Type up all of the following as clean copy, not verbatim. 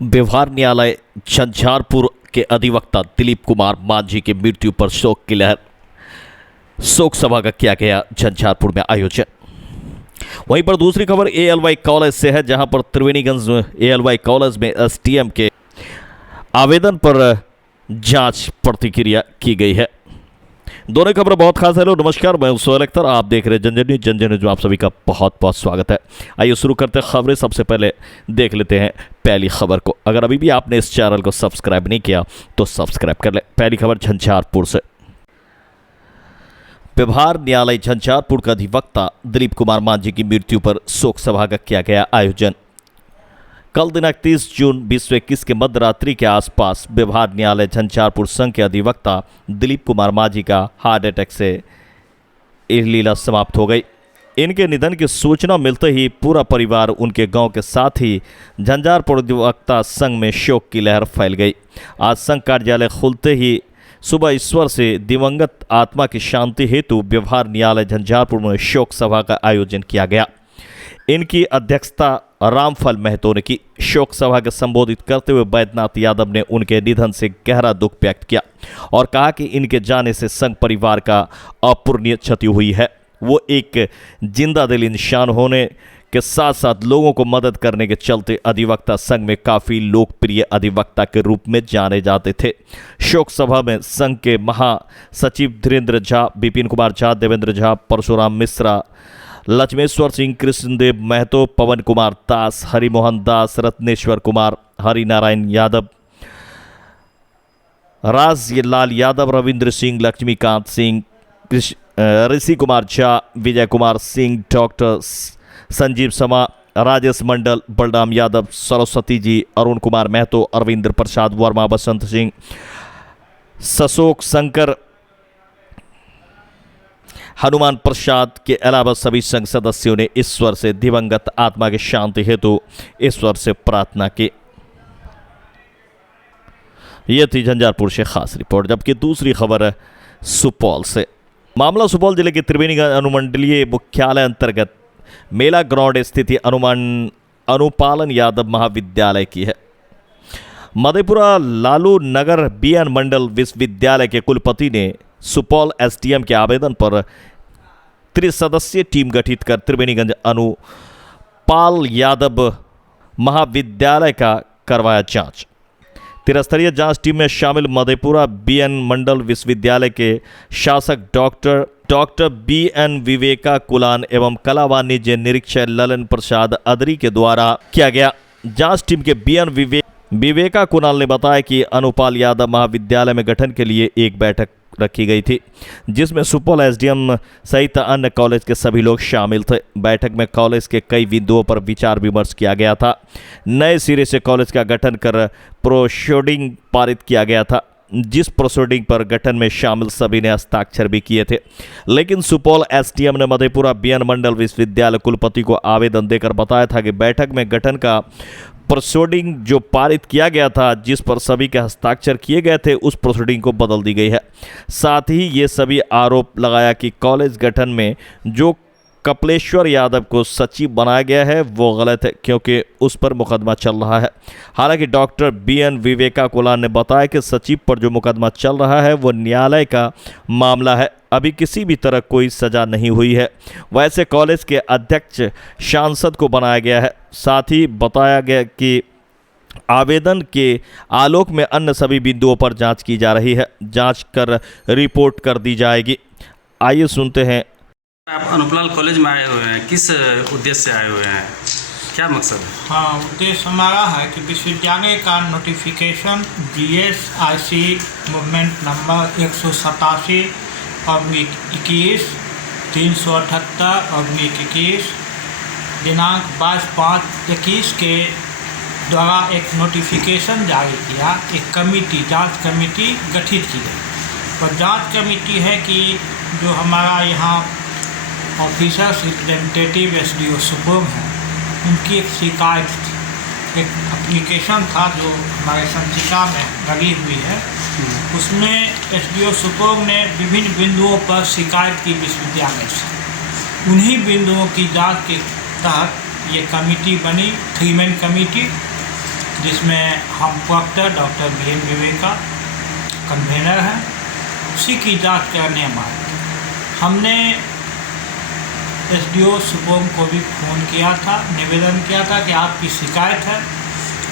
व्यवहार न्यायालय झंझारपुर के अधिवक्ता दिलीप कुमार मांझी की मृत्यु पर शोक की लहर। शोक सभा का किया गया झंझारपुर में आयोजन। वहीं पर दूसरी खबर एएलवाई कॉलेज से है, जहां पर त्रिवेणीगंज एएलवाई कॉलेज में एसटीएम के आवेदन पर जांच प्रतिक्रिया की गई है। दोनों खबर बहुत खास है। नमस्कार, मैं सोहेल अख्तर, आप देख रहे हैं जनजन न्यूज में आप सभी का बहुत बहुत स्वागत है। आइए शुरू करते हैं खबरें। सबसे पहले देख लेते हैं पहली खबर को। अगर अभी भी आपने इस चैनल को सब्सक्राइब नहीं किया तो सब्सक्राइब कर ले। पहली खबर झंझारपुर से। व्यवहार न्यायालय झंझारपुर का अधिवक्ता दिलीप कुमार मांझी की मृत्यु पर शोक सभा का किया गया आयोजन। कल दिनांक 30 जून 2021 के मध्यरात्रि के आसपास व्यवहार न्यायालय झंझारपुर संघ के अधिवक्ता दिलीप कुमार मांझी का हार्ट अटैक से लीला समाप्त हो गई। इनके निधन की सूचना मिलते ही पूरा परिवार, उनके गांव के साथ ही झंझारपुर अधिवक्ता संघ में शोक की लहर फैल गई। आज संघ कार्यालय खुलते ही सुबह ईश्वर से दिवंगत आत्मा की शांति हेतु व्यवहार न्यायालय झंझारपुर में शोक सभा का आयोजन किया गया। इनकी अध्यक्षता रामफल महतो ने की। शोक सभा के संबोधित करते हुए बैद्यनाथ यादव ने उनके निधन से गहरा दुख व्यक्त किया और कहा कि इनके जाने से संघ परिवार का अपूरणीय क्षति हुई है। वो एक जिंदा दिल इंसान होने के साथ साथ लोगों को मदद करने के चलते अधिवक्ता संघ में काफ़ी लोकप्रिय अधिवक्ता के रूप में जाने जाते थे। शोक सभा में संघ के महासचिव धीरेन्द्र झा, विपिन कुमार झा, देवेंद्र झा, परशुराम मिश्रा, लक्ष्मेश्वर सिंह, कृष्णदेव महतो, पवन कुमार दास, हरिमोहन दास, रत्नेश्वर कुमार, हरिनारायण यादव, राजलाल यादव, रविंद्र सिंह, लक्ष्मीकांत सिंह, ऋषि कुमार झा, विजय कुमार सिंह, डॉक्टर संजीव समा, राजेश मंडल, बलराम यादव, सरस्वती जी, अरुण कुमार महतो, अरविंद प्रसाद वर्मा, बसंत सिंह, सशोक शंकर, हनुमान प्रसाद के अलावा सभी संघ सदस्यों ने ईश्वर से दिवंगत आत्मा की शांति हेतु ईश्वर से प्रार्थना की। यह थी झंझारपुर से खास रिपोर्ट। जबकि दूसरी खबर है सुपौल से। मामला सुपौल जिले के त्रिवेणीगंज अनुमंडलीय मुख्यालय अंतर्गत मेला ग्राउंड स्थित अनुपालन यादव महाविद्यालय की है। मधेपुरा लालू नगर बीएन मंडल विश्वविद्यालय के कुलपति ने सुपौल एसडीएम के आवेदन पर त्रिसदस्यीय टीम गठित कर त्रिवेणीगंज अनुपाल यादव महाविद्यालय का करवाया जांच। त्रिस्तरीय जांच टीम में शामिल मधेपुरा बीएन मंडल विश्वविद्यालय के शासक डॉक्टर बीएन विवेका कुलान एवं कला वाणिज्य निरीक्षक ललन प्रसाद अदरी के द्वारा किया गया। जांच टीम के बीएन विवेका कुणाल ने बताया कि अनुपाल यादव महाविद्यालय में गठन के लिए एक बैठक रखी गई थी, जिसमें सुपौल एसडीएम सहित अन्य कॉलेज के सभी लोग शामिल थे। बैठक में कॉलेज के कई बिंदुओं पर विचार विमर्श किया गया था। नए सिरे से कॉलेज का गठन कर प्रोसीडिंग पारित किया गया था, जिस प्रोसीडिंग पर गठन में शामिल सभी ने हस्ताक्षर भी किए थे। लेकिन सुपौल एसडीएम ने मधेपुरा बीएन मंडल विश्वविद्यालय कुलपति को आवेदन देकर बताया था कि बैठक में गठन का प्रोसीडिंग जो पारित किया गया था, जिस पर सभी के हस्ताक्षर किए गए थे, उस प्रोसीडिंग को बदल दी गई है। साथ ही ये सभी आरोप लगाया कि कॉलेज गठन में जो कपिलेश्वर यादव को सचिव बनाया गया है वो गलत है, क्योंकि उस पर मुकदमा चल रहा है। हालांकि डॉक्टर बीएन विवेका कुलान ने बताया कि सचिव पर जो मुकदमा चल रहा है वो न्यायालय का मामला है, अभी किसी भी तरह कोई सजा नहीं हुई है। वैसे कॉलेज के अध्यक्ष सांसद को बनाया गया है। साथ ही बताया गया कि आवेदन के आलोक में अन्य सभी बिंदुओं पर जांच की जा रही है। जांच कर रिपोर्ट कर दी जाएगी। आइए सुनते हैं। आप अनुपलाल कॉलेज में आए हुए हैं, किस उद्देश्य से आए हुए हैं, क्या मकसद है? हाँ, उद्देश्य हमारा है कि विश्वविद्यालय का नोटिफिकेशन GSIC मूवमेंट नंबर 187/21 378/21 दिनांक 22/5/21 के द्वारा एक नोटिफिकेशन जारी किया। एक कमेटी, जांच कमेटी गठित की गई। और जांच कमेटी है कि जो हमारा यहाँ ऑफिसर्स रिप्रेजेंटेटिव SDO सुपोम है, उनकी एक शिकायत थी, एक एप्लीकेशन था जो हमारे संचिका में लगी हुई है। उसमें SDO सुपोम ने विभिन्न बिंदुओं पर शिकायत की विश्वविद्यालय से। उन्हीं बिंदुओं की जांच के तहत ये कमेटी बनी, 3 मैन कमेटी, जिसमें हम proctor doctor BN Viveka convener हैं, उसी की जांच करने हम आए। हमने SDO सुपोंग को भी फ़ोन किया था, निवेदन किया था कि आपकी शिकायत है,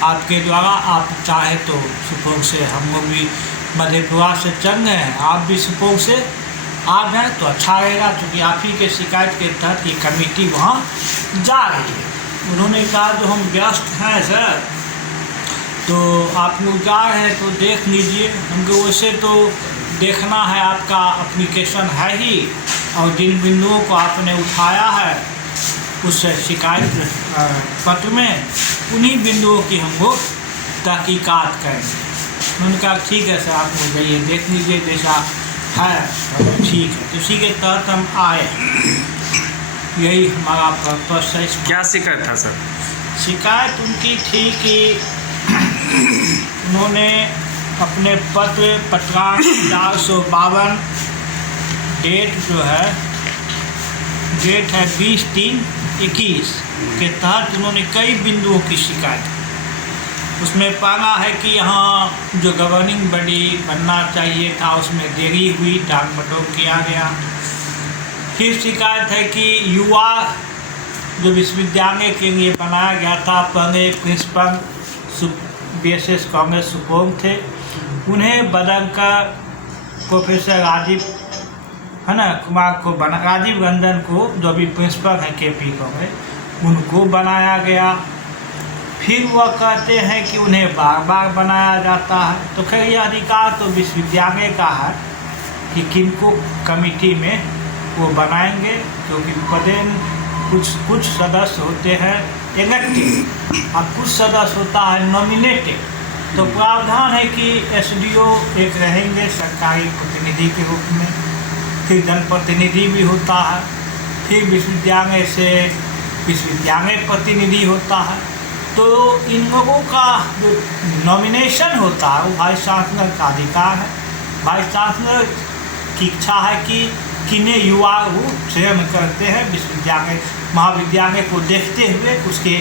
आपके द्वारा आप चाहे तो सुपोंग से, हम लोग भी मधेपुरा से चल रहे हैं, आप भी सुपोंग से आ जाए तो अच्छा रहेगा, क्योंकि आप ही के शिकायत के तहत ये कमेटी वहाँ जा रही है। उन्होंने कहा जो हम व्यस्त हैं सर, तो आप लोग जा रहे हैं तो देख लीजिए। हमको वैसे तो देखना है, आपका एप्लीकेशन है ही, और जिन बिंदुओं को आपने उठाया है उस शिकायत पत्र में, उन्हीं बिंदुओं की हम लोग तहकीकात करेंगे। उन्होंने कहा ठीक है सर, आप लोग जाइए देख लीजिए, जैसा है ठीक है। उसी के तहत हम आए, यही हमारा पर्पस है। क्या शिकायत था सर? शिकायत उनकी थी कि उन्होंने अपने पत्र 452 डेट जो है, डेट है 20/3/21 के तहत उन्होंने कई बिंदुओं की शिकायत की। उसमें पाना है कि यहाँ जो गवर्निंग बॉडी बनना चाहिए था उसमें देरी हुई, टाल मटोल किया गया। फिर शिकायत है कि युवा जो विश्वविद्यालय के लिए बनाया गया था, पहले प्रिंसिपल BSS कांग्रेस सुपोंग थे, उन्हें बदलकर प्रोफेसर राजीव है ना कुमार को राजीव रंजन को, जो भी प्रिंसिपल हैं KP कांग्रेस, उनको बनाया गया। फिर वह कहते हैं कि उन्हें बार बार बनाया जाता है। तो खैर यह अधिकार तो विश्वविद्यालय का है कि किनको कमेटी में वो बनाएंगे, क्योंकि पदेन कुछ सदस्य होते हैं इलेक्टेड और कुछ सदस्य होता है नॉमिनेटेड। तो प्रावधान है कि SDO एक रहेंगे सरकारी प्रतिनिधि के रूप में, फिर जनप्रतिनिधि भी होता है, फिर विश्वविद्यालय से विश्वविद्यालय प्रतिनिधि होता है। तो इन लोगों का जो नॉमिनेशन होता है वो वाइस चांसलर का अधिकार है। वाइस चांसलर की इच्छा है कि किन्हें युवा वो चयन करते हैं, विश्वविद्यालय महाविद्यालय को देखते हुए उसके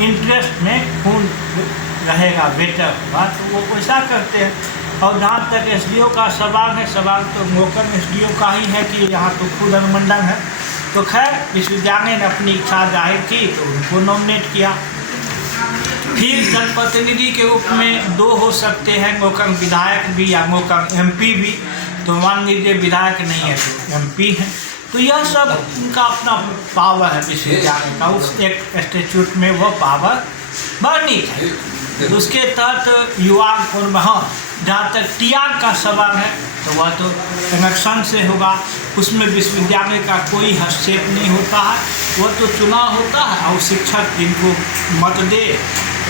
इंटरेस्ट में कौन रहेगा, बेटर होगा, तो वो वैसा करते हैं। और जहाँ तक SDO का सवाल है, सवाल तो लोकल SDO का ही है कि यहाँ तो खुद अनुमंडल है। तो खैर विश्वविद्यालय ने अपनी इच्छा जाहिर की तो उनको नॉमिनेट किया। फिर जनप्रतिनिधि के रूप में 2 हो सकते हैं, लोकल विधायक भी या लोकल MP भी। तो मान लीजिए विधायक नहीं है तो MP है। तो यह सब उनका अपना पावर है विश्वविद्यालय का, उस एक स्टैट्यूट में वो पावर बढ़नी चाहिए। तो उसके तहत युवा और वहाँ जहाँ तक TR का सवाल है तो वह तो इलेक्शन से होगा, उसमें विश्वविद्यालय का कोई हस्तक्षेप नहीं होता है। वह तो चुनाव होता है और शिक्षक जिनको मत दे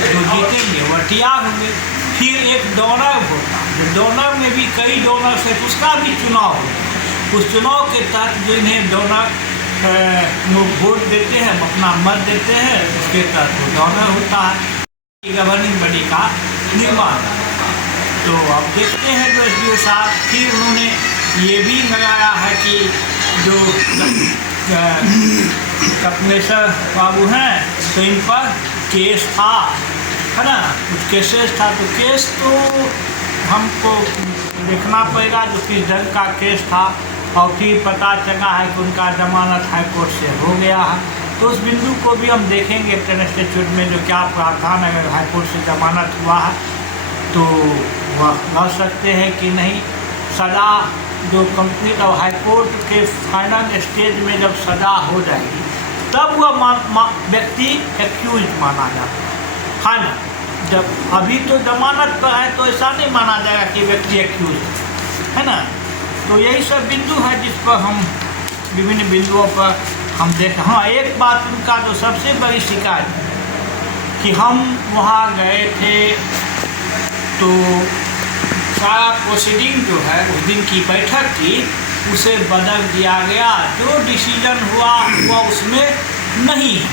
जो जीतेंगे वह TR होंगे। फिर एक डोनर होता है, डोनर में भी कई डोनर है, उसका भी चुनाव होता है। उस चुनाव के तहत जो इन्हें डोनर लोग वोट देते हैं, अपना मत देते हैं, उसके तहत वो डोनर होता है। गवर्निंग बॉडी का निर्माण। तो अब देखते हैं जो SDO साहब, फिर उन्होंने ये भी लगाया है कि जो कपिलेश्वर बाबू हैं तो इन पर केस था, है ना, कुछ केसेस था। तो केस तो हमको देखना पड़ेगा जो किस जज का केस था, और फिर पता चला है कि उनका जमानत हाईकोर्ट से हो गया है। तो उस बिंदु को भी हम देखेंगे टेन स्टैट्यूट में जो क्या प्रावधान, अगर हाईकोर्ट से जमानत हुआ है तो वह रह सकते हैं कि नहीं। सज़ा जो कंप्लीट और हाईकोर्ट के फाइनल स्टेज में जब सज़ा हो जाएगी तब वह व्यक्ति एक्यूज माना जाता है ना। जब अभी तो जमानत पर है तो ऐसा नहीं माना जाएगा कि व्यक्ति एक्यूज है ना। तो यही सब बिंदु है जिस पर हम विभिन्न बिंदुओं पर हम देख। हाँ, एक बात उनका जो सबसे बड़ी शिकायत है कि हम वहाँ गए थे तो सारा प्रोसीडिंग जो है उस दिन की बैठक थी उसे बदल दिया गया, जो डिसीजन हुआ वो उसमें नहीं है।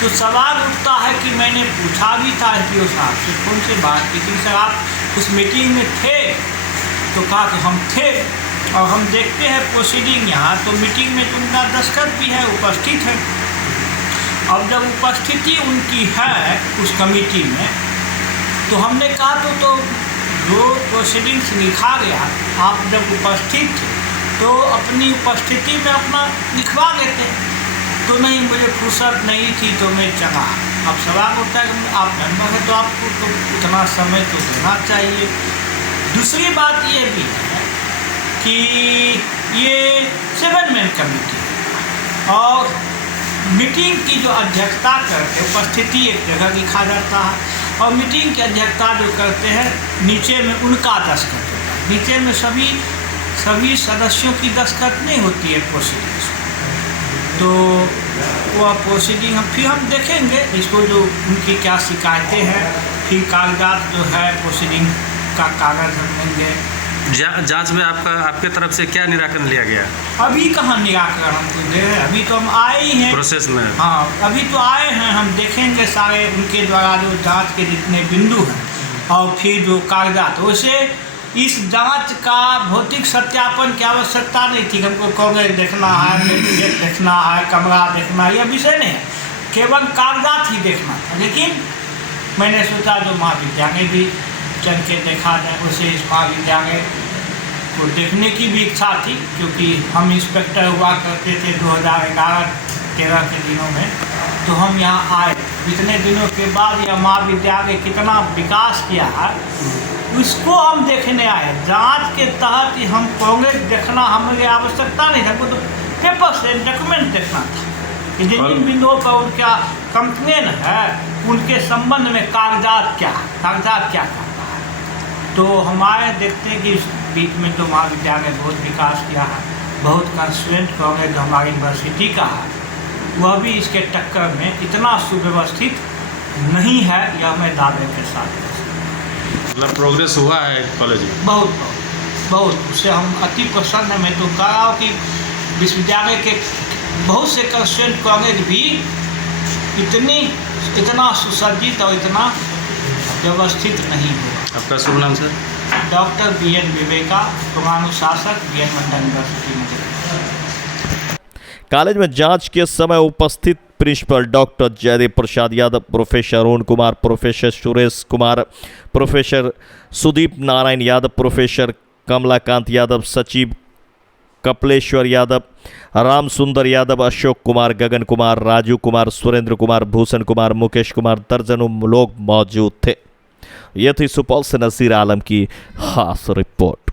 तो सवाल उठता है कि मैंने पूछा भी था SDO साहब से, कौन सी बात की थी सर, आप उस मीटिंग में थे? तो कहा कि हम थे, और हम देखते हैं प्रोसीडिंग यहाँ, तो मीटिंग में तो उनका दस्तखत भी है, उपस्थित है। अब जब उपस्थिति उनकी है उस कमेटी में तो हमने कहा तो जो प्रोसीडिंग्स लिखा गया, आप जब उपस्थित थे तो अपनी उपस्थिति में अपना लिखवा देते। तो नहीं, मुझे फुर्सत नहीं थी तो मैं चला। अब सवाल होता है कि आप मेंबर हैं तो आपको तो उतना समय तो देना चाहिए। दूसरी बात ये भी है कि ये 7 मैन कमेटी है और मीटिंग की जो अध्यक्षता करते, उपस्थिति एक जगह लिखा जाता है और मीटिंग की अध्यक्षता जो करते हैं नीचे में उनका दस्तखत होता है। नीचे में सभी सदस्यों की दस्तखत नहीं होती है प्रोसीडिंग्स। तो वह प्रोसीडिंग हम देखेंगे इसको, जो उनकी क्या शिकायतें हैं, फिर कागजात जो है प्रोसीडिंग का कागज हम लेंगे। जांच में आपके तरफ से क्या निराकरण लिया गया? अभी कहाँ निराकरण हमको दे रहे हैं, अभी तो हम आए ही हैं प्रोसेस में। हाँ, अभी तो आए हैं, हम देखेंगे सारे उनके द्वारा जो जांच के जितने बिंदु हैं और फिर जो कागजात। वैसे इस जांच का भौतिक सत्यापन की आवश्यकता नहीं थी। हमको कागज देखना है, सर्टिफिकेट देखना है, कमरा देखना है, यह विषय नहीं है, केवल कागजात ही देखना था। लेकिन मैंने सोचा जो महाविद्यालय भी चल के देखा जाए, उसे इस महाविद्यालय को देखने की भी इच्छा थी, क्योंकि हम इंस्पेक्टर हुआ करते थे 2011-13 के दिनों में। तो हम यहाँ आए, इतने दिनों के बाद यह महाविद्यालय कितना विकास किया है उसको हम देखने आए। जांच के तहत ही हम कांग्रेस देखना हमें आवश्यकता नहीं था, हमको तो पेपर से डॉक्यूमेंट देखना था कि जिन बिंदुओं पर उनका कंप्लेन है उनके संबंध में कागजात क्या करता है। तो हम आए, देखते हैं कि इस बीच में तो महाविद्यालय बहुत विकास किया है, बहुत कंस्टिट्यूएंट कांग्रेस जो हमारी यूनिवर्सिटी का है वह भी इसके टक्कर में इतना सुव्यवस्थित नहीं है, यह मैं दावे के साथ। मतलब प्रोग्रेस हुआ है कॉलेज में बहुत, उससे हम अति प्रसन्न हैं। मैं तो कह रहा हूँ कि विश्वविद्यालय के बहुत से कंस्टिट्यूएंट कांग्रेस भी इतना सुसज्जित और इतना व्यवस्थित नहीं हुआ। आपका शुभ नाम सर? डॉक्टर BN विवेका, प्रमाणुशासक BN मंडल यूनिवर्सिटी में। कॉलेज में जांच के समय उपस्थित principal doctor Jaidev Prasad Yadav, professor Arun Kumar, professor Suresh Kumar, professor Sudeep Narayan Yadav, professor Kamlakant Yadav, सचिव कपिलेश्वर यादव, राम सुंदर यादव, अशोक कुमार, गगन कुमार, राजू कुमार, सुरेंद्र कुमार, भूषण कुमार, मुकेश कुमार, दर्जनों लोग मौजूद थे। यह थी सुपौल से नसीर आलम की खास रिपोर्ट।